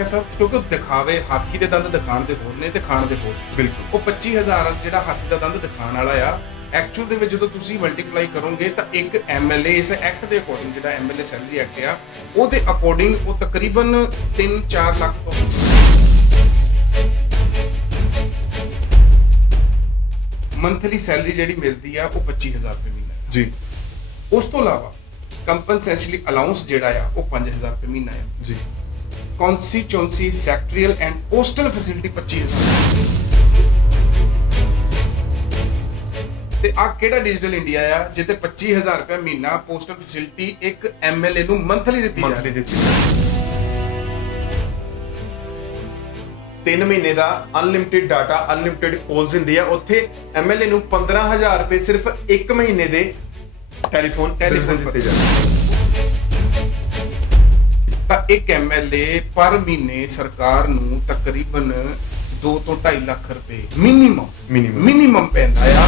ਕਿਹਾ ਸਰ ਕਿਉਂਕਿ ਉਹ ਦਿਖਾਵੇ ਹਾਥੀ ਦੇ ਦੰਦ ਦਿਖਾਣ ਦੇ ਹੋਰ ਨੇ ਤੇ ਖਾਣ ਦੇ ਹੋਰ। ਬਿਲਕੁਲ। ਉਹ 25000 ਜਿਹੜਾ ਹਾਥੀ ਦਾ ਦੰਦ ਦਿਖਾਣ ਵਾਲਾ ਆ, ਐਕਚੁਅਲ ਦੇ ਵਿੱਚ ਜਦੋਂ ਤੁਸੀਂ ਮਲਟੀਪਲਾਈ ਕਰੋਗੇ ਤਾਂ ਇੱਕ ਐਮਐਲਏ ਇਸ ਐਕਟ ਦੇ ਅਕੋਰਡਿੰਗ, ਜਿਹੜਾ ਐਮਐਲਏ ਸੈਲਰੀ ਐਕਟ ਆ ਉਹਦੇ ਅਕੋਰਡਿੰਗ ਉਹ ਤਕਰੀਬਨ 3-4 ਲੱਖ ਤੋਂ ਮੰਥਲੀ ਸੈਲਰੀ ਜਿਹੜੀ ਮਿਲਦੀ ਆ ਉਹ 25000 ਰੁਪਏ ਮਹੀਨਾ ਹੈ ਜੀ। ਉਸ ਤੋਂ ਇਲਾਵਾ ਕੰਪਨਸੇਸ਼ਨਲੀ ਅਲਾਉਂਸ ਜਿਹੜਾ ਆ ਉਹ 5000 ਰੁਪਏ ਮਹੀਨਾ ਹੈ ਜੀ। ਕੌਂਸਟੀਚੁਐਂਸੀ ਸੈਕਟਰੀਅਲ ਐਂਡ ਪੋਸਟਲ ਫੈਸਿਲਿਟੀ 25000 ਤੇ ਆ ਕਿਹੜਾ ਡਿਜੀਟਲ ਇੰਡੀਆ ਆ ਜਿੱਤੇ 25000 ਰੁਪਏ ਮਹੀਨਾ ਪੋਸਟਲ ਫੈਸਿਲਿਟੀ ਇੱਕ ਐਮਐਲਏ ਨੂੰ ਮੰਥਲੀ ਦਿੱਤੀ ਜਾਂਦੀ ਹੈ। 3 ਮਹੀਨੇ ਦਾ ਅਨਲਿਮਿਟਿਡ ਡਾਟਾ, ਅਨਲਿਮਿਟਿਡ ਕਾਲਸ ਹੁੰਦੀ ਆ। ਉੱਥੇ ਐਮਐਲਏ ਨੂੰ 15000 ਰੁਪਏ ਸਿਰਫ 1 ਮਹੀਨੇ ਦੇ ਟੈਲੀਫੋਨ ਦਿੱਤੇ ਜਾਂਦੇ। ਤਾਂ ਇੱਕ ਐਮਐਲਏ ਪਰ ਮਹੀਨੇ ਸਰਕਾਰ ਨੂੰ ਤਕਰੀਬਨ 2 ਤੋਂ 2.5 ਲੱਖ ਰੁਪਏ ਮਿਨੀਮਮ ਪੈਂਦਾ ਆ।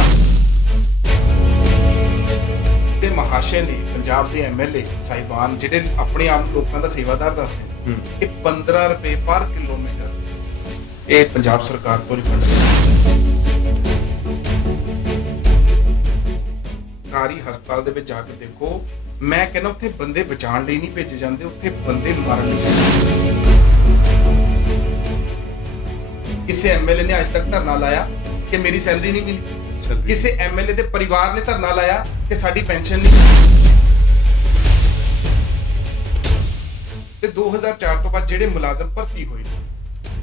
ਤੇ ਮਹਾਸ਼ੇ ਨੇ ਪੰਜਾਬ ਦੇ ਐਮਐਲਏ ਸਾਹਿਬਾਨ ਜਿਹੜੇ ਆਪਣੇ ਆਪ ਨੂੰ ਲੋਕਾਂ ਦਾ ਸੇਵਾਦਾਰ ਦੱਸਦੇ ਨੇ, ਇਹ 15 ਰੁਪਏ ਪਰ ਕਿਲੋਮੀਟਰ ਇਹ ਪੰਜਾਬ ਸਰਕਾਰ ਤੋਂ ਰਿਫੰਡ ਸਰਕਾਰੀ ਹਸਪਤਾਲ ਦੇ ਵਿੱਚ ਜਾ ਕੇ ਦੇਖੋ, ਮੈਂ ਕਹਿੰਦਾ ਉੱਥੇ ਬੰਦੇ ਬਚਾਉਣ ਲਈ ਨਹੀਂ ਭੇਜੇ ਜਾਂਦੇ, ਉੱਥੇ ਬੰਦੇ ਮਾਰਨ ਲਈ। ਕਿਸੇ ਐਮਐਲਏ ਨੇ ਅੱਜ ਤੱਕ ਧਰਨਾ ਲਾਇਆ ਕਿ ਮੇਰੀ ਸੈਲਰੀ ਨਹੀਂ ਮਿਲੀ? ਕਿਸੇ ਐਮਐਲਏ ਦੇ ਪਰਿਵਾਰ ਨੇ ਧਰਨਾ ਲਾਇਆ ਕਿ ਸਾਡੀ ਪੈਨਸ਼ਨ ਨਹੀਂ? ਤੇ 2004 ਤੋਂ ਬਾਅਦ ਜਿਹੜੇ ਮੁਲਾਜ਼ਮ ਭਰਤੀ ਹੋਏ ਨੇ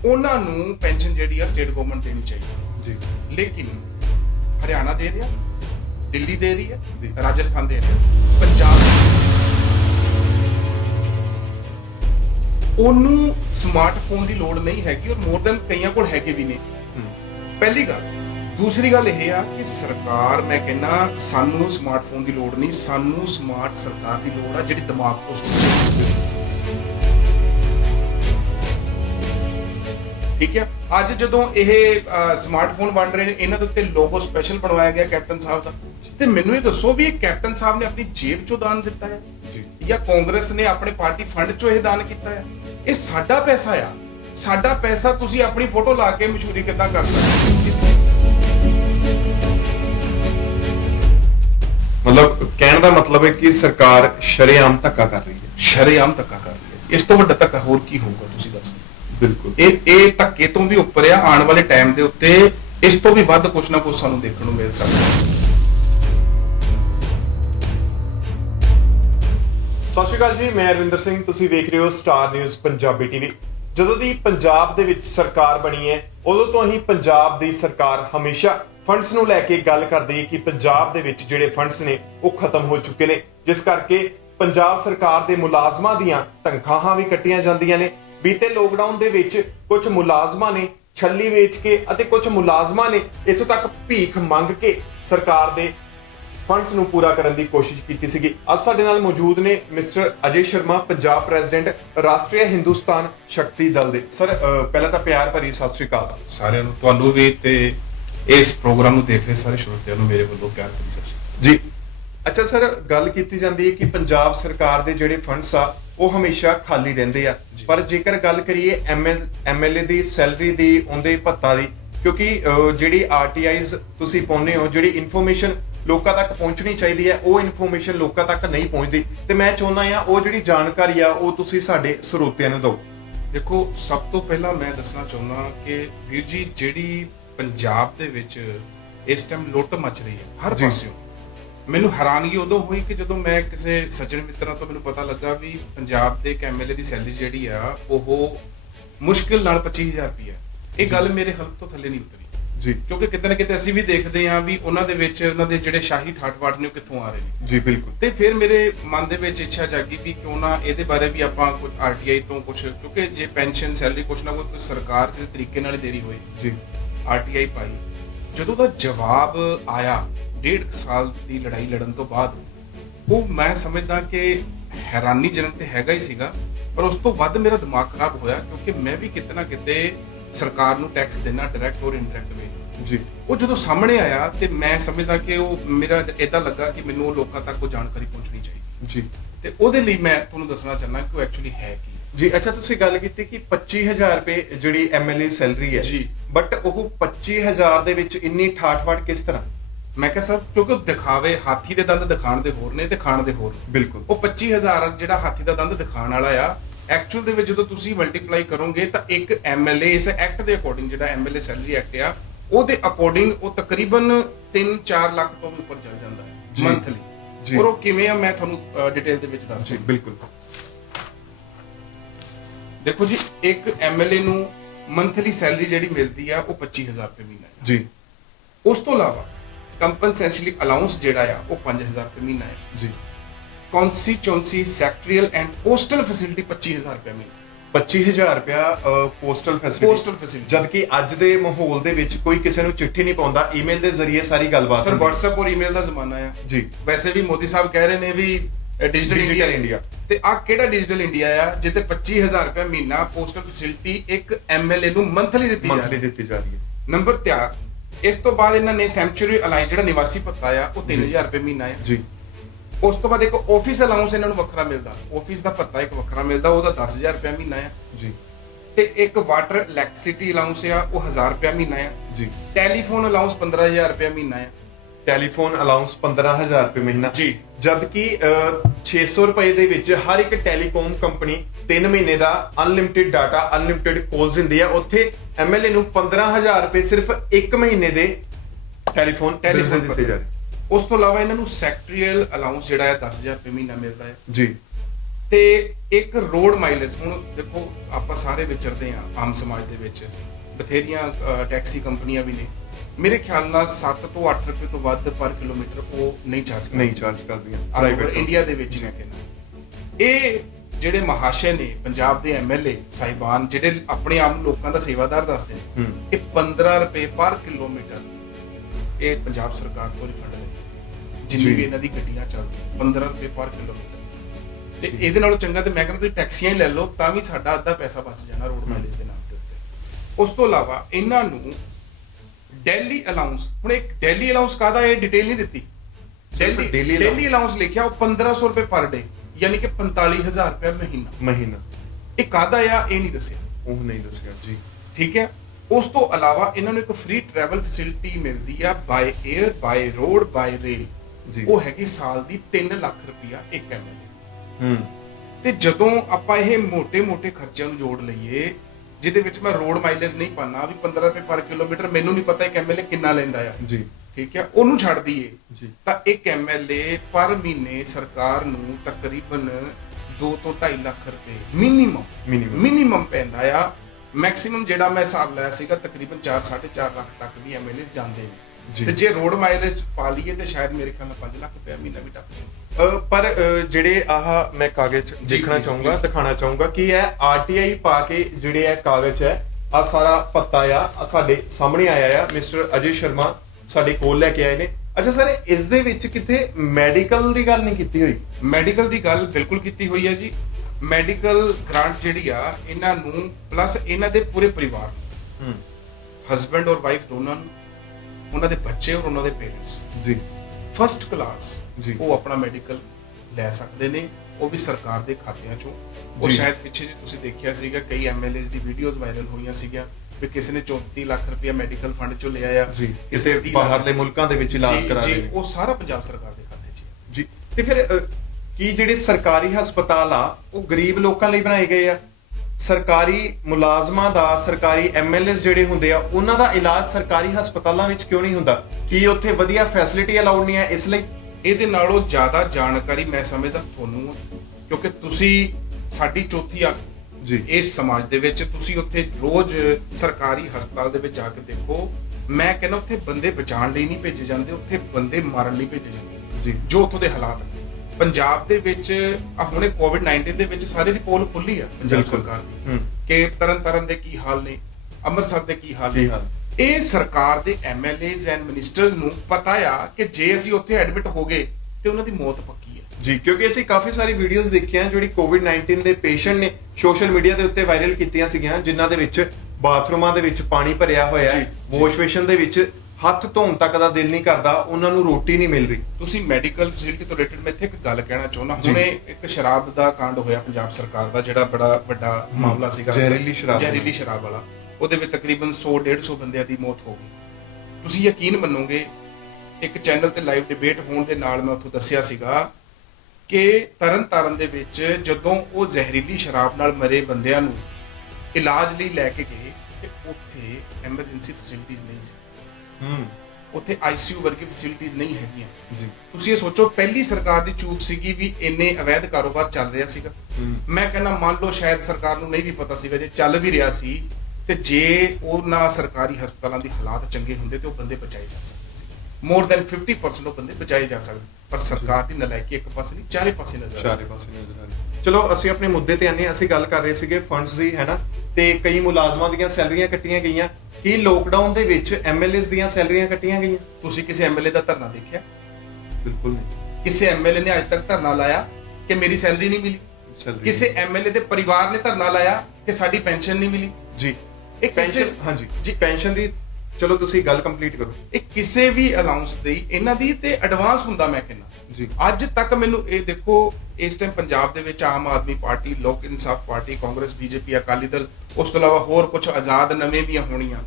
ਉਹਨਾਂ ਨੂੰ ਪੈਨਸ਼ਨ ਜਿਹੜੀ ਆ ਸਟੇਟ ਗਵਰਨਮੈਂਟ ਦੇਣੀ ਚਾਹੀਦੀ ਜੀ। ਲੇਕਿਨ ਹਰਿਆਣਾ ਦੇ ਰਿਹਾ, ਦਿੱਲੀ ਦੇ ਰਹੀ ਹੈ, ਰਾਜਸਥਾਨ ਦੇ ਰਿਹਾ, ਪੰਜਾਬ ਉਹਨੂੰ ਸਮਾਰਟਫੋਨ ਦੀ ਲੋੜ ਨਹੀਂ ਹੈਗੀ, ਔਰ ਮੋਰ ਦੈਨ ਕਈਆਂ ਕੋਲ ਹੈਗੇ ਵੀ ਨੇ। ਪਹਿਲੀ ਗੱਲ। ਦੂਸਰੀ ਗੱਲ ਇਹ ਆ ਕਿ ਸਰਕਾਰ, ਮੈਂ ਕਹਿੰਦਾ ਸਾਨੂੰ ਸਮਾਰਟਫੋਨ ਦੀ ਲੋੜ ਨਹੀਂ, ਸਾਨੂੰ ਸਮਾਰਟ ਸਰਕਾਰ ਦੀ ਲੋੜ ਆ ਜਿਹੜੀ ਦਿਮਾਗ ਤੋਂ ਸੋਚੇ। ਠੀਕ ਹੈ। ਅੱਜ ਜਦੋਂ ਇਹ ਸਮਾਰਟਫੋਨ ਬਣ ਰਹੇ ਨੇ, ਇਹਨਾਂ ਦੇ ਉੱਤੇ ਲੋਗੋ ਸਪੈਸ਼ਲ ਬਣਵਾਇਆ ਗਿਆ ਕੈਪਟਨ ਸਾਹਿਬ ਦਾ, ਤੇ ਮੈਨੂੰ ਇਹ ਦੱਸੋ ਵੀ ਇਹ ਕੈਪਟਨ ਸਾਹਿਬ ਨੇ ਆਪਣੀ ਜੇਬ ਚੋਂ ਦਾਨ ਦਿੱਤਾ ਹੈ ਜਾਂ ਕਾਂਗਰਸ ਨੇ ਆਪਣੇ ਪਾਰਟੀ ਫੰਡ ਚੋਂ ਇਹ ਦਾਨ ਕੀਤਾ ਹੈ? ਇਹ ਸਾਡਾ ਪੈਸਾ ਆ। ਸਾਡਾ ਪੈਸਾ ਤੁਸੀਂ ਆਪਣੀ ਫੋਟੋ ਲਾ ਕੇ ਮਸ਼ਹੂਰੀ ਕਿੱਦਾਂ ਕਰ ਸਕਦੇ? ਮਤਲਬ ਕਹਿਣ ਦਾ ਮਤਲਬ ਹੈ ਕਿ ਸਰਕਾਰ ਸ਼ਰੇਆਮ ਧੱਕਾ ਕਰ ਰਹੀ ਹੈ। ਸ਼ਰੇਆਮ ਧੱਕਾ ਕਰ ਰਹੀ ਹੈ। ਇਸ ਤੋਂ ਵੱਡਾ ਧੱਕਾ ਹੋਰ ਕੀ ਹੋਊਗਾ, ਤੁਸੀਂ ਦੱਸੋ। ਬਿਲਕੁਲ। ਇਹ ਧੱਕੇ ਤੋਂ ਵੀ ਉੱਪਰ ਆ। ਆਉਣ ਵਾਲੇ ਟਾਈਮ ਦੇ ਉੱਤੇ ਇਸ ਤੋਂ ਵੀ ਵੱਧ ਕੁਛ ਨਾ ਕੁਛ ਸਾਨੂੰ ਦੇਖਣ ਨੂੰ ਮਿਲ ਸਕਦਾ ਹੈ। ਸਤਿ ਸ਼੍ਰੀ ਅਕਾਲ ਜੀ, ਮੈਂ ਅਰਵਿੰਦਰ ਸਿੰਘ, ਤੁਸੀਂ ਵੇਖ ਰਹੇ ਹੋ ਸਟਾਰ ਨਿਊਜ਼ ਪੰਜਾਬੀ ਟੀਵੀ। ਜਦੋਂ ਦੀ ਪੰਜਾਬ ਦੇ ਵਿੱਚ ਸਰਕਾਰ ਬਣੀ ਹੈ, ਉਦੋਂ ਤੋਂ ਹੀ ਪੰਜਾਬ ਦੀ ਸਰਕਾਰ ਹਮੇਸ਼ਾ ਫੰਡਸ ਨੂੰ ਲੈ ਕੇ ਗੱਲ ਕਰਦੀ ਹੈ ਕਿ ਪੰਜਾਬ ਦੇ ਵਿੱਚ ਜਿਹੜੇ ਫੰਡਸ ਨੇ ਉਹ ਖਤਮ ਹੋ ਚੁੱਕੇ ਨੇ, ਜਿਸ ਕਰਕੇ ਪੰਜਾਬ ਸਰਕਾਰ ਦੇ ਮੁਲਾਜ਼ਮਾਂ ਦੀਆਂ ਤਨਖਾਹਾਂ ਵੀ ਕੱਟੀਆਂ ਜਾਂਦੀਆਂ ਨੇ। ਬੀਤੇ ਲੋਕਡਾਊਨ ਦੇ ਵਿੱਚ ਕੁਝ ਮੁਲਾਜ਼ਮਾਂ ਨੇ ਛੱਲੀ ਵੇਚ ਕੇ ਅਤੇ ਕੁਝ ਮੁਲਾਜ਼ਮਾਂ ਨੇ ਇੱਥੋਂ ਤੱਕ ਭੀਖ ਮੰਗ ਕੇ ਸਰਕਾਰ ਦੇ ਫੰਡਸ ਨੂੰ ਪੂਰਾ ਕਰਨ ਦੀ ਕੋਸ਼ਿਸ਼ ਕੀਤੀ ਸੀਗੀ। ਅੱਜ ਸਾਡੇ ਨਾਲ ਮੌਜੂਦ ਨੇ ਮਿਸਟਰ ਅਜੇ ਸ਼ਰਮਾ, ਪੰਜਾਬ ਪ੍ਰੈਜ਼ੀਡੈਂਟ ਰਾਸ਼ਟਰੀ ਹਿੰਦੁਸਤਾਨ ਸ਼ਕਤੀ ਦਲ ਦੇ। ਸਰ, ਪਹਿਲਾਂ ਤਾਂ ਪਿਆਰ ਭਰੀ ਸਤਿ ਸ਼੍ਰੀ ਅਕਾਲ ਸਾਰਿਆਂ ਨੂੰ, ਤੁਹਾਨੂੰ ਵੀ ਤੇ ਇਸ ਪ੍ਰੋਗਰਾਮ ਨੂੰ ਦੇਖ ਰਹੇ ਸਾਰੇ ਸਰੋਤਿਆਂ ਨੂੰ ਮੇਰੇ ਵੱਲੋਂ ਪਿਆਰ ਭਰੀ ਸਤਿ ਸ਼੍ਰੀ ਅਕਾਲ ਜੀ। ਅੱਛਾ ਸਰ, ਗੱਲ ਕੀਤੀ ਜਾਂਦੀ ਹੈ ਕਿ ਪੰਜਾਬ ਸਰਕਾਰ ਦੇ ਜਿਹੜੇ ਫੰਡਸ ਆ ਉਹ ਹਮੇਸ਼ਾ ਖਾਲੀ ਰਹਿੰਦੇ ਆ, ਪਰ ਜੇਕਰ ਗੱਲ ਕਰੀਏ ਐਮਐਲਏ ਦੀ ਸੈਲਰੀ ਦੀ, ਉਹਦੇ ਭੱਤਾ ਦੀ, ਕਿਉਂਕਿ ਜਿਹੜੀ ਆਰਟੀਆਈਜ਼ ਤੁਸੀਂ ਪਾਉਂਦੇ ਹੋ, ਜਿਹੜੀ ਇਨਫੋਰਮੇਸ਼ਨ ਲੋਕਾਂ ਤੱਕ ਪਹੁੰਚਣੀ ਚਾਹੀਦੀ ਹੈ, ਉਹ ਇਨਫੋਰਮੇਸ਼ਨ ਲੋਕਾਂ ਤੱਕ ਨਹੀਂ ਪਹੁੰਚਦੀ, ਤੇ ਮੈਂ ਚਾਹੁੰਦਾ ਆ ਉਹ ਜਿਹੜੀ ਜਾਣਕਾਰੀ ਆ ਉਹ ਤੁਸੀਂ ਸਾਡੇ ਸਰੋਤਿਆਂ ਨੂੰ ਦਿਓ। ਦੇਖੋ, ਸਭ ਤੋਂ ਪਹਿਲਾਂ ਮੈਂ ਦੱਸਣਾ ਚਾਹੁੰਦਾ ਕਿ ਵੀਰ ਜੀ, ਜਿਹੜੀ ਪੰਜਾਬ ਦੇ ਵਿੱਚ ਇਸ ਟਾਈਮ ਲੁੱਟ ਮਚ ਰਹੀ ਹੈ ਹਰ ਪਾਸਿਓਂ, ਮੈਨੂੰ ਹੈਰਾਨਗੀ ਉਦੋਂ ਹੋਈ ਕਿ ਜਦੋਂ ਮੈਂ ਕਿਸੇ ਸੱਜਣ ਮਿੱਤਰਾਂ ਤੋਂ ਮੈਨੂੰ ਪਤਾ ਲੱਗਾ ਵੀ ਪੰਜਾਬ ਦੇ ਇੱਕ ਐਮਐਲਏ ਦੀ ਸੈਲਰੀ ਜਿਹੜੀ ਆ ਉਹ ਮੁਸ਼ਕਿਲ ਨਾਲ 25000 ਰੁਪਏ। ਇਹ ਗੱਲ ਮੇਰੇ ਹਲਕ ਤੋਂ ਥੱਲੇ ਨਹੀਂ ਉਤਰੀ ਜੀ, ਕਿਉਂਕਿ ਕਿਤੇ ਨਾ ਕਿਤੇ ਅਸੀਂ ਵੀ ਦੇਖਦੇ ਹਾਂ ਵੀ ਉਹਨਾਂ ਦੇ ਵਿੱਚ ਉਹਨਾਂ ਦੇ ਜਿਹੜੇ ਸ਼ਾਹੀ ਠਾਠ-ਬਾਠ ਨੇ ਉਹ ਕਿੱਥੋਂ ਆ ਰਹੇ ਨੇ। ਜੀ ਬਿਲਕੁਲ। ਤੇ ਫਿਰ ਮੇਰੇ ਮਨ ਦੇ ਵਿੱਚ ਇੱਛਾ ਜਾਗੀ ਵੀ ਕਿਉਂ ਨਾ ਇਹਦੇ ਬਾਰੇ ਵੀ ਆਪਾਂ ਕੁਝ ਆਰਟੀਆਈ ਤੋਂ ਕੁਝ, ਕਿਉਂਕਿ ਜੇ ਪੈਨਸ਼ਨ ਸੈਲਰੀ ਕੁਝ ਨਾ ਕੁਝ ਸਰਕਾਰ ਕਿਸੇ ਤਰੀਕੇ ਨਾਲ ਦੇਰੀ ਹੋਈ ਜੀ, ਆਰਟੀਆਈ ਪਾਈ। ਜਦੋਂ ਦਾ ਜਵਾਬ ਆਇਆ 1.5 ਸਾਲ ਦੀ ਲੜਾਈ ਲੜਨ ਤੋਂ ਬਾਅਦ, ਉਹ ਮੈਂ ਸਮਝਦਾ ਕਿ ਹੈਰਾਨੀਜਨਕ ਤੇ ਹੈਗਾ ਹੀ ਸੀਗਾ, ਪਰ ਉਸ ਤੋਂ ਵੱਧ ਮੇਰਾ ਦਿਮਾਗ ਖਰਾਬ ਹੋਇਆ ਕਿਉਂਕਿ ਮੈਂ ਵੀ ਕਿਤੇ ਨਾ ਕਿਤੇ ਸਰਕਾਰ ਨੂੰ ਟੈਕਸ ਦੇਣਾ ਡਾਇਰੈਕਟ ਔਰ ਇਨਡਾਇਰੈਕਟ ਵੇ ਜੀ। ਉਹ ਜਦੋਂ ਸਾਹਮਣੇ ਆਇਆ ਤੇ ਮੈਂ ਸਮਝਦਾ ਕਿ ਉਹ ਮੇਰਾ ਏਦਾਂ ਲੱਗਾ ਕਿ ਮੈਨੂੰ ਉਹ ਲੋਕਾਂ ਤੱਕ ਉਹ ਜਾਣਕਾਰੀ ਪਹੁੰਚਣੀ ਚਾਹੀਦੀ ਜੀ। ਤੇ ਉਹਦੇ ਲਈ ਮੈਂ ਤੁਹਾਨੂੰ ਦੱਸਣਾ ਚਾਹੁੰਦਾ ਕਿ ਉਹ ਐਕਚੁਅਲੀ ਹੈ ਕੀ। ਜੀ ਅੱਛਾ, ਤੁਸੀਂ ਗੱਲ ਕੀਤੀ ਕਿ 25000 ਰੁਪਏ ਜਿਹੜੀ ਐਮਐਲਏ ਸੈਲਰੀ ਹੈ ਜੀ। ਬਟ ਉਹ 25000 ਦੇ ਵਿੱਚ ਇੰਨੀ ਠਾਠ-ਬਾਠ ਕਿਸ ਤਰ੍ਹਾਂ? ਮੈਂ ਕਿਹਾ ਸਰ, ਕਿਉਂਕਿ ਉਹ ਦਿਖਾਵੇ, ਹਾਥੀ ਦੇ ਦੰਦ ਦਿਖਾਣ ਦੇ ਹੋਰ ਨੇ ਤੇ ਖਾਣ ਦੇ ਹੋਰ। ਬਿਲਕੁਲ। ਉਹ 25000 ਜਿਹੜਾ ਹਾਥੀ ਦਾ ਦੰਦ ਦਿਖਾਣ ਵਾਲਾ ਆ, ਐਕਚੁਅਲ ਦੇ ਵਿੱਚ ਜਦੋਂ ਤੁਸੀਂ ਮਲਟੀਪਲਾਈ ਕਰੋਗੇ ਤਾਂ ਇੱਕ ਐਮਐਲਏ ਇਸ ਐਕਟ ਦੇ ਅਕੋਰਡਿੰਗ, ਜਿਹੜਾ ਐਮਐਲਏ ਸੈਲਰੀ ਐਕਟ ਆ ਉਹਦੇ ਅਕੋਰਡਿੰਗ ਉਹ ਤਕਰੀਬਨ 3-4 ਲੱਖ ਤੋਂ ਵੀ ਉੱਪਰ ਚੱਲ ਜਾਂਦਾ ਜੀ। ਹੈ ਮੰਥਲੀ। ਜੀ। ਔਰ ਉਹ ਕਿਵੇਂ ਆ, ਮੈਂ ਤੁਹਾਨੂੰ ਡਿਟੇਲ ਦੇ ਵਿੱਚ ਦੱਸ ਜੀ ਦਿੰਦਾ। ਬਿਲਕੁਲ। ਦੇਖੋ ਜੀ, ਇੱਕ ਐਮਐਲਏ ਨੂੰ ਮੰਥਲੀ ਸੈਲਰੀ ਜਿਹੜੀ ਮਿਲਦੀ ਆ ਉਹ 25000 ਰੁਪਏ ਮਹੀਨਾ ਹੈ ਜੀ। ਉਸ ਤੋਂ ਇਲਾਵਾ ਕੰਪਨਸੇਸ਼ਨਲੀ ਅਲਾਉਂਸ ਜਿਹੜਾ ਆ ਉਹ 5000 ਰੁਪਏ ਮਹੀਨਾ ਹੈ ਜੀ। ਕੌਂਸਟੀਚੁਐਂਸੀ ਸੈਕਟਰੀਅਲ ਐਂਡ ਪੋਸਟਲ ਫੈਸਿਲਿਟੀ 25000 ਰੁਪਏ ਮਹੀਨਾ। 25000 ਰੁਪਇਆ ਪੋਸਟਲ ਫੈਸਿਲਿਟੀ। ਪੋਸਟਲ ਫੈਸਿਲਿਟੀ, ਜਦ ਕਿ ਅੱਜ ਦੇ ਮਾਹੌਲ ਦੇ ਵਿੱਚ ਕੋਈ ਕਿਸੇ ਨੂੰ ਚਿੱਠੀ ਨਹੀਂ ਪਾਉਂਦਾ, ਈਮੇਲ ਦੇ ਜ਼ਰੀਏ ਸਾਰੀ ਗੱਲਬਾਤ ਸਰ ਹੁੰਦੀ ਹੈ। WhatsApp ਔਰ ਈਮੇਲ ਦਾ ਜ਼ਮਾਨਾ ਆ ਜੀ। ਵੈਸੇ ਵੀ ਮੋਦੀ ਸਾਹਿਬ ਕਹਿ ਰਹੇ ਨੇ ਵੀ ਡਿਜੀਟਲ Digital ਇੰਡੀਆ, India। ਤੇ ਆ ਕਿਹੜਾ ਡਿਜੀਟਲ ਇੰਡੀਆ ਆ ਜਿੱਤੇ 25000 ਰੁਪਏ ਮਹੀਨਾ ਪੋਸਟਲ ਫੈਸਿਲਿਟੀ ਇੱਕ ਐਮਐਲਏ ਨੂੰ ਮੰਥਲੀ ਦਿੱਤੀ ਜਾ ਮੰਥਲੀ ਰਹੀ ਹੈ। ਦਿੱਤੀ ਜਾ ਰਹੀ ਹੈ। ਨੰਬਰ 3, ਇਸ ਤੋਂ ਬਾਅਦ ਇਹਨਾਂ ਨੇ ਸੈਂਚੁਰੀ ਅਲਾਈਨ ਜਿਹੜਾ ਨਿਵਾਸੀ ਭੱਤਾ ਆ ਉਹ 3000 ਰੁਪਏ ਮਹੀਨਾ ਆ। ਜੀ। ਉਸ ਤੋਂ ਬਾਅਦ ਇੱਕ ਆਫਿਸ ਅਲਾਉਂਸ ਇਹਨਾਂ ਨੂੰ ਵੱਖਰਾ ਮਿਲਦਾ, ਆਫਿਸ ਦਾ ਭੱਤਾ ਇੱਕ ਵੱਖਰਾ ਮਿਲਦਾ, ਉਹਦਾ 10000 ਰੁਪਏ ਮਹੀਨਾ ਆ। ਜੀ। ਤੇ ਇੱਕ ਵਾਟਰ ਇਲੈਕਟ੍ਰਿਸਿਟੀ ਅਲਾਉਂਸ ਆ ਉਹ 1000 ਰੁਪਏ ਮਹੀਨਾ ਆ। ਜੀ। ਟੈਲੀਫੋਨ ਅਲਾਉਂਸ 15000 ਰੁਪਏ ਮਹੀਨਾ ਆ। ਟੈਲੀਫੋਨ ਅਲਾਉਂਸ 15000 ਰੁਪਏ ਮਹੀਨਾ। ਜੀ। ਜਦ ਕਿ 600 ਰੁਪਏ ਦੇ ਵਿੱਚ ਹਰ ਇੱਕ ਟੈਲੀਕਾਮ ਕੰਪਨੀ 3 ਮਹੀਨੇ ਦਾ ਅਨਲਿਮਿਟਿਡ ਡਾਟਾ, ਅਨਲਿਮਿਟਿਡ ਕਾਲਸ ਦਿੰਦੀ ਹੈ। ਉੱਥੇ ਐਮਐਲਏ ਨੂੰ 15000 ਰੁਪਏ ਸਿਰਫ 1 ਮਹੀਨੇ ਦੇ ਟੈਲੀਫੋਨ ਬਿੱਲ ਦੇ ਦਿੱਤੇ ਜਾ ਰਹੇ। ਉਸ ਤੋਂ ਇਲਾਵਾ ਇਹਨਾਂ ਨੂੰ ਸੈਕਟਰੀਅਲ ਅਲਾਉਂਸ ਜਿਹੜਾ ਹੈ 10000 ਰੁਪਏ ਮਹੀਨਾ ਮਿਲਦਾ ਹੈ। ਜੀ। ਤੇ ਇੱਕ ਰੋਡ ਮਾਈਲੇਜ, ਹੁਣ ਦੇਖੋ ਆਪਾਂ ਸਾਰੇ ਵਿਚਰਦੇ ਆ ਆਮ ਸਮਾਜ ਦੇ ਵਿੱਚ, ਬਥੇਰੀਆਂ ਟੈਕਸੀ ਕੰਪਨੀਆਂ ਵੀ ਨੇ, ਮੇਰੇ ਖਿਆਲ ਨਾਲ 7 ਤੋਂ 8 ਰੁਪਏ ਤੋਂ ਵੱਧ ਪਰ ਕਿਲੋਮੀਟਰ ਉਹ ਨਹੀਂ ਚਾਰਜ ਕਰਦੀਆਂ ਪ੍ਰਾਈਵੇਟ ਇੰਡੀਆ ਦੇ ਵਿੱਚ। ਮੈਂ ਕਹਿੰਦਾ ਇਹ ਜਿਹੜੇ ਮਹਾਸ਼ੇ ਨੇ ਪੰਜਾਬ ਦੇ ਐਮਐਲਏ ਸਾਹਿਬਾਨ, ਜਿਹੜੇ ਆਪਣੇ ਆਪ ਨੂੰ ਲੋਕਾਂ ਦਾ ਸੇਵਾਦਾਰ ਦੱਸਦੇ ਨੇ, ਇਹ 15 ਰੁਪਏ ਪਰ ਕਿਲੋਮੀਟਰ ਇਹ ਪੰਜਾਬ ਸਰਕਾਰ ਤੋਂ ਰਿਫੰਡ ਲੈ, ਜਿੰਨੀ ਵੀ ਇਹਨਾਂ ਦੀ ਗੱਡੀਆਂ ਚੱਲਦੀਆਂ 15 ਰੁਪਏ ਪਰ ਕਿਲੋਮੀਟਰ। ਤੇ ਇਹਦੇ ਨਾਲੋਂ ਚੰਗਾ ਤੇ ਮੈਂ ਕਹਿੰਦਾ ਤੁਸੀਂ ਟੈਕਸੀਆਂ ਹੀ ਲੈ ਲਓ, ਤਾਂ ਵੀ ਸਾਡਾ ਅੱਧਾ ਪੈਸਾ ਬਚ ਜਾਣਾ ਰੋਡ ਮਾਈਲੇਜ ਦੇ ਨਾਮ ਦੇ ਉੱਤੇ। ਉਸ ਤੋਂ ਇਲਾਵਾ ਇਹਨਾਂ ਨੂੰ ਡੈਲੀ ਅਲਾਉਂਸ, ਹੁਣ ਇੱਕ ਡੈਲੀ ਅਲਾਉਂਸ ਕਾਹਦਾ, ਇਹ ਡਿਟੇਲ ਨਹੀਂ ਦਿੱਤੀ। ਡੈਲੀ ਅਲਾਉਂਸ ਲਿਖਿਆ ਉਹ 1500 ਰੁਪਏ ਪਰ ਡੇ, ਯਾਨੀ ਕਿ 45000 ਰੁਪਏ ਮਹੀਨਾ। ਇਹ ਕਾਹਦਾ ਆ ਇਹ ਨਹੀਂ ਦੱਸਿਆ, ਉਹ ਨਹੀਂ ਦੱਸਿਆ। ਜੀ। ਠੀਕ ਹੈ। ਉਸ ਤੋਂ ਇਲਾਵਾ ਇਹਨਾਂ ਨੂੰ ਇੱਕ ਫ੍ਰੀ ਟਰੈਵਲ ਫੈਸਿਲਿਟੀ ਮਿਲਦੀ ਆ by air, by road, by rail. ਉਹ ਹੈਗੀ ਸਾਲ ਦੀ 3 ਲੱਖ ਰੁਪਇਆ ਇੱਕ ਐਮਐਲਏ। ਤੇ ਜਦੋਂ ਆਪਾਂ ਇਹ ਮੋٹے ਖਰਚਿਆਂ ਨੂੰ ਜੋੜ ਲਈਏ, ਜਿਹਦੇ ਵਿੱਚ ਮੈਂ ਰੋਡ ਮਾਈਲੇਜ ਨਹੀਂ ਪਾਣਾ ਵੀ 15 ਰੁਪਏ ਪਰ ਕਿਲੋਮੀਟਰ, ਮੈਨੂੰ ਨਹੀਂ ਪਤਾ ਇੱਕ ਐਮਐਲਏ ਕਿੰਨਾ ਲੈਂਦਾ ਆ। ਜੀ। ਠੀਕ ਹੈ, ਉਹਨੂੰ ਛੱਡ ਦਈਏ ਤਾਂ ਇੱਕ ਐਮਐਲਏ ਪਰ ਮਹੀਨੇ ਸਰਕਾਰ ਨੂੰ ਤਕਰੀਬਨ 2 ਤੋਂ 2.5 ਲੱਖ ਰੁਪਏ ਮਿਨੀਮਮ ਪੈਂਦਾ ਆ। ਮੈਕਸਿਮਮ ਜਿਹੜਾ ਮੈਂ ਹਿਸਾਬ ਲਾਇਆ ਸੀਗਾ ਤਕਰੀਬਨ 4-4.5 ਲੱਖ ਤੱਕ ਵੀ ਐਮਐਲਏ ਜਾਂਦੇ ਨੇ। ਤੇ ਜੇ ਰੋਡ ਮਾਈਲੇਜ ਪਾ ਲਈਏ ਤੇ ਸ਼ਾਇਦ ਮੇਰੇ ਖਿਆਲ ਨਾਲ 5 ਲੱਖ ਰੁਪਏ ਮਹੀਨਾ ਵੀ ਟੱਪ। ਪਰ ਜਿਹੜੇ ਆਹ ਮੈਂ ਕਾਗਜ਼ ਦੇਖਣਾ ਚਾਹੂੰਗਾ, ਦਿਖਾਣਾ ਚਾਹੂੰਗਾ ਕਿ ਇਹ ਆਰਟੀਆਈ ਪਾ ਕੇ ਜਿਹੜੇ ਇਹ ਕਾਗਜ਼ ਹੈ, ਆ ਸਾਰਾ ਪੱਤਾ ਆ ਸਾਡੇ ਸਾਹਮਣੇ ਆਇਆ ਆ। ਮਿਸਟਰ ਅਜੇ ਸ਼ਰਮਾ ਸਾਡੇ ਕੋਲ ਲੈ ਕੇ ਆਏ ਨੇ। ਅੱਛਾ ਸਰ, ਇਸ ਦੇ ਵਿੱਚ ਕਿਤੇ ਮੈਡੀਕਲ ਦੀ ਗੱਲ ਨਹੀਂ ਕੀਤੀ ਹੋਈ? ਮੈਡੀਕਲ ਦੀ ਗੱਲ ਬਿਲਕੁਲ ਕੀਤੀ ਹੋਈ ਹੈ ਜੀ। ਮੈਡੀਕਲ ਗ੍ਰਾਂਟ ਜਿਹੜੀ ਆ ਇਹਨਾਂ ਨੂੰ, ਪਲੱਸ ਇਹਨਾਂ ਦੇ ਪੂਰੇ ਪਰਿਵਾਰ, ਹਸਬੈਂਡ ਔਰ ਵਾਈਫ ਦੋਨਾਂ ਨੂੰ, ਉਹਨਾਂ ਦੇ ਬੱਚੇ ਔਰ ਉਹਨਾਂ ਦੇ ਪੇਰੈਂਟਸ ਜੀ, ਫਸਟ ਕਲਾਸ ਉਹ ਆਪਣਾ ਮੈਡੀਕਲ ਲੈ ਸਕਦੇ ਨੇ, ਉਹ ਵੀ ਸਰਕਾਰ ਦੇ ਖਾਤਿਆਂ ਚੋਂ। ਉਹ ਸ਼ਾਇਦ ਪਿੱਛੇ ਜੀ ਤੁਸੀਂ ਦੇਖਿਆ ਸੀਗਾ, ਕਈ ਐਮਐਲਏਜ਼ ਦੀ ਵੀਡੀਓਜ਼ ਵਾਇਰਲ ਹੋਈਆਂ ਸੀਗੀਆਂ ਵੀ ਕਿਸੇ ਨੇ 34 ਲੱਖ ਰੁਪਇਆ ਮੈਡੀਕਲ ਫੰਡ ਚੋਂ ਲਿਆ ਆ, ਕਿਸੇ ਬਾਹਰਲੇ ਮੁਲਕਾਂ ਦੇ ਵਿੱਚ ਇਲਾਜ ਕਰਾ ਰਹੇ ਨੇ। ਉਹ ਸਾਰਾ ਪੰਜਾਬ ਸਰਕਾਰ ਦੇ ਖਾਤੇ 'ਚ ਜੀ। ਤੇ ਫਿਰ ਕੀ ਜਿਹੜੇ ਸਰਕਾਰੀ ਹਸਪਤਾਲ ਆ ਉਹ ਗਰੀਬ ਲੋਕਾਂ ਲਈ ਬਣਾਏ ਗਏ ਆ? ਸਰਕਾਰੀ ਮੁਲਾਜ਼ਮਾਂ ਦਾ, ਸਰਕਾਰੀ ਐਮਐਲਏਸ ਜਿਹੜੇ ਹੁੰਦੇ ਆ, ਉਹਨਾਂ ਦਾ ਇਲਾਜ ਸਰਕਾਰੀ ਹਸਪਤਾਲਾਂ ਵਿੱਚ ਕਿਉਂ ਨਹੀਂ ਹੁੰਦਾ? ਕੀ ਉੱਥੇ ਵਧੀਆ ਫੈਸਿਲਿਟੀ ਅਲਾਉਡ ਨਹੀਂ ਹੈ ਇਸ ਲਈ? ਇਹਦੇ ਨਾਲੋਂ ਜ਼ਿਆਦਾ ਜਾਣਕਾਰੀ ਮੈਂ ਸਮਝਦਾ ਤੁਹਾਨੂੰ, ਕਿਉਂਕਿ ਤੁਸੀਂ ਸਾਡੀ ਚੌਥੀ ਅੱਖ ਜੀ ਇਸ ਸਮਾਜ ਦੇ ਵਿੱਚ, ਤੁਸੀਂ ਉੱਥੇ ਰੋਜ਼ ਸਰਕਾਰੀ ਹਸਪਤਾਲ ਦੇ ਵਿੱਚ ਜਾ ਕੇ ਦੇਖੋ। ਮੈਂ ਕਹਿੰਦਾ ਉੱਥੇ ਬੰਦੇ ਬਚਾਉਣ ਲਈ ਨਹੀਂ ਭੇਜੇ ਜਾਂਦੇ, ਉੱਥੇ ਬੰਦੇ ਮਾਰਨ ਲਈ ਭੇਜੇ ਜਾਂਦੇ ਜੀ। ਜੋ ਉੱਥੋਂ ਦੇ ਹਾਲਾਤ ਪੰਜਾਬ ਦੇ ਵਿੱਚ ਹੁਣੇ ਕੋਵਿਡ-19 ਦੇ ਵਿੱਚ ਸਾਰੇ ਦੀ ਪੋਲ ਖੁੱਲੀ ਆ ਪੰਜਾਬ ਸਰਕਾਰ ਦੀ ਕਿ ਤਰਨਤਾਰਨ ਦੇ ਕੀ ਹਾਲ ਨੇ, ਅੰਮ੍ਰਿਤਸਰ ਦੇ ਕੀ ਹਾਲ ਨੇ। ਇਹ ਸਰਕਾਰ ਦੇ ਐਮਐਲਏਜ਼ ਐਂਡ ਮਿਨਿਸਟਰਸ ਨੂੰ ਪਤਾ ਆ ਕਿ ਜੇ ਅਸੀਂ ਉੱਥੇ ਐਡਮਿਟ ਹੋ ਗਏ ਤੇ ਉਹਨਾਂ ਦੀ ਮੌਤ ਪੱਕੀ ਹੈ ਜੀ। ਕਿਉਂਕਿ ਅਸੀਂ ਕਾਫੀ ਸਾਰੀ ਵੀਡੀਓਜ਼ ਦੇਖੀਆਂ ਜਿਹੜੀ ਕੋਵਿਡ-19 ਦੇ ਪੇਸ਼ੈਂਟ ਨੇ ਸੋਸ਼ਲ ਮੀਡੀਆ ਦੇ ਉੱਤੇ ਵਾਇਰਲ ਕੀਤੀਆਂ ਸੀਗੀਆਂ, ਜਿਨ੍ਹਾਂ ਦੇ ਵਿੱਚ ਬਾਥਰੂਮਾਂ ਦੇ ਵਿੱਚ ਪਾਣੀ ਭਰਿਆ ਹੋਇਆ ਹੈ, ਵਾਸ਼ ਬੇਸਿਨ ਦੇ ਵਿੱਚ ਹੱਥ ਧੋਣ ਤੱਕ ਦਾ ਦਿਲ ਨਹੀਂ ਕਰਦਾ, ਉਹਨਾਂ ਨੂੰ ਰੋਟੀ ਨਹੀਂ ਮਿਲ ਰਹੀ। ਤੁਸੀਂ ਮੈਡੀਕਲ ਫੈਸਿਲਿਟੀ ਤੋਂ ਰਿਲੇਟਡ ਮੈਂ ਇੱਥੇ ਇੱਕ ਗੱਲ ਕਹਿਣਾ ਚਾਹੁੰਦਾ। ਜੀ। ਹੁਣੇ ਇੱਕ ਸ਼ਰਾਬ ਦਾ ਕਾਂਡ ਹੋਇਆ ਪੰਜਾਬ ਸਰਕਾਰ ਦਾ, ਜਿਹੜਾ ਬੜਾ ਵੱਡਾ ਮਾਮਲਾ ਸੀਗਾ, ਜ਼ਹਿਰੀਲੀ ਸ਼ਰਾਬ ਵਾਲਾ। ਉਹਦੇ ਵਿੱਚ ਤਕਰੀਬਨ 100-150 ਬੰਦਿਆਂ ਦੀ ਮੌਤ ਹੋ ਗਈ। ਤੁਸੀਂ ਯਕੀਨ ਮੰਨੋਗੇ, ਇੱਕ ਚੈਨਲ ਤੇ ਲਾਈਵ ਡਿਬੇਟ ਹੋਣ ਦੇ ਨਾਲ ਮੈਂ ਉੱਥੋਂ ਦੱਸਿਆ ਸੀਗਾ ਕਿ ਤਰਨਤਾਰਨ ਦੇ ਵਿੱਚ ਜਦੋਂ ਉਹ ਜ਼ਹਿਰੀਲੀ ਸ਼ਰਾਬ ਨਾਲ ਮਰੇ ਬੰਦਿਆਂ ਨੂੰ ਇਲਾਜ ਲਈ ਲੈ ਕੇ ਗਏ ਤੇ ਉੱਥੇ ਐਮਰਜੈਂਸੀ ਫੈਸਿਲਿਟੀਜ਼ ਨਹੀਂ ਸੀ। ਉੱਥੇ ਆਈਸੀਯੂ ਵਰਗੀ ਫੈਸਿਲਿਟੀਜ਼ ਨਹੀਂ ਹੈਗੀਆਂ ਜੀ। ਤੁਸੀਂ ਇਹ ਸੋਚੋ, ਪਹਿਲੀ ਸਰਕਾਰ ਦੀ ਚੂਕ ਸੀਗੀ ਵੀ ਇੰਨੇ ਅਵੈਧ ਕਾਰੋਬਾਰ ਚੱਲ ਰਿਹਾ ਸੀਗਾ। ਮੈਂ ਕਹਿੰਦਾ ਮੰਨ ਲਓ ਸ਼ਾਇਦ ਸਰਕਾਰ ਨੂੰ ਨਹੀਂ ਵੀ ਪਤਾ ਸੀਗਾ, ਜੇ ਚੱਲ ਵੀ ਰਿਹਾ ਸੀ ਤੇ ਜੇ ਉਹਨਾਂ ਸਰਕਾਰੀ ਹਸਪਤਾਲਾਂ ਦੀ ਹਾਲਾਤ ਚੰਗੇ ਹੁੰਦੇ ਤੇ ਉਹ ਬੰਦੇ ਬਚਾਏ ਜਾ ਸਕਦੇ ਸੀ। ਮੋਰ ਦੈਨ 50% ਉਹ ਬੰਦੇ ਬਚਾਏ ਜਾ ਸਕਦੇ, ਪਰ ਸਰਕਾਰ ਦੀ ਨਲਾਇਕੀ ਇੱਕ ਪਾਸੇ ਨਹੀਂ, ਚਾਰੇ ਪਾਸੇ ਨਜ਼ਰ ਆ ਰਹੀ। ਚਲੋ ਅਸੀਂ ਆਪਣੇ ਮੁੱਦੇ ਤੇ ਆਨੇ। ਅਸੀਂ ਗੱਲ ਕਰ ਰਹੇ ਸੀਗੇ ਫੰਡਸ ਦੀ, ਹੈ ਨਾ, ਤੇ ਕਈ ਮੁਲਾਜ਼ਮਾਂ ਦੀਆਂ ਸੈਲਰੀਆਂ ਕੱਟੀਆਂ ਗਈਆਂ। ਕੀ ਲੋਕਡਾਊਨ ਦੇ ਵਿੱਚ ਐਮਐਲਏਸ ਦੀਆਂ ਸੈਲਰੀਆਂ ਕੱਟੀਆਂ ਗਈਆਂ? ਤੁਸੀਂ ਕਿਸੇ ਐਮਐਲਏ ਦਾ ਧਰਨਾ ਦੇਖਿਆ? ਬਿਲਕੁਲ ਨਹੀਂ। ਕਿਸੇ ਐਮਐਲਏ ਨੇ ਅੱਜ ਤੱਕ ਧਰਨਾ ਲਾਇਆ ਕਿ ਮੇਰੀ ਸੈਲਰੀ ਨਹੀਂ ਮਿਲੀ? ਕਿਸੇ ਐਮਐਲਏ ਦੇ ਪਰਿਵਾਰ ਨੇ ਧਰਨਾ ਲਾਇਆ ਕਿ ਸਾਡੀ ਪੈਨਸ਼ਨ ਨਹੀਂ ਮਿਲੀ? ਜੀ। ਇੱਕ ਪੈਨਸ਼ਨ, ਹਾਂਜੀ ਜੀ, ਪੈਨਸ਼ਨ ਦੀ ਚਲੋ ਤੁਸੀਂ ਗੱਲ ਕੰਪਲੀਟ ਕਰੋ। ਇਹ ਕਿਸੇ ਵੀ ਅਲਾਉਂਸ ਦੀ ਇਹਨਾਂ ਦੀ ਤੇ ਐਡਵਾਂਸ ਹੁੰਦਾ। ਮੈਂ ਕਹਿੰਦਾ ਜੀ, ਅੱਜ ਤੱਕ ਮੈਨੂੰ ਇਹ ਦੇਖੋ, ਇਸ ਟਾਈਮ ਪੰਜਾਬ ਦੇ ਵਿੱਚ ਆਮ ਆਦਮੀ ਪਾਰਟੀ, ਲੋਕ ਇਨਸਾਫ ਪਾਰਟੀ, ਕਾਂਗਰਸ, ਬੀਜੇਪੀ, ਅਕਾਲੀ ਦਲ, ਉਸ ਤੋਂ ਇਲਾਵਾ ਹੋਰ ਕੁਝ ਆਜ਼ਾਦ ਨਵੇਂ ਵੀ ਹੋਣੀਆਂ,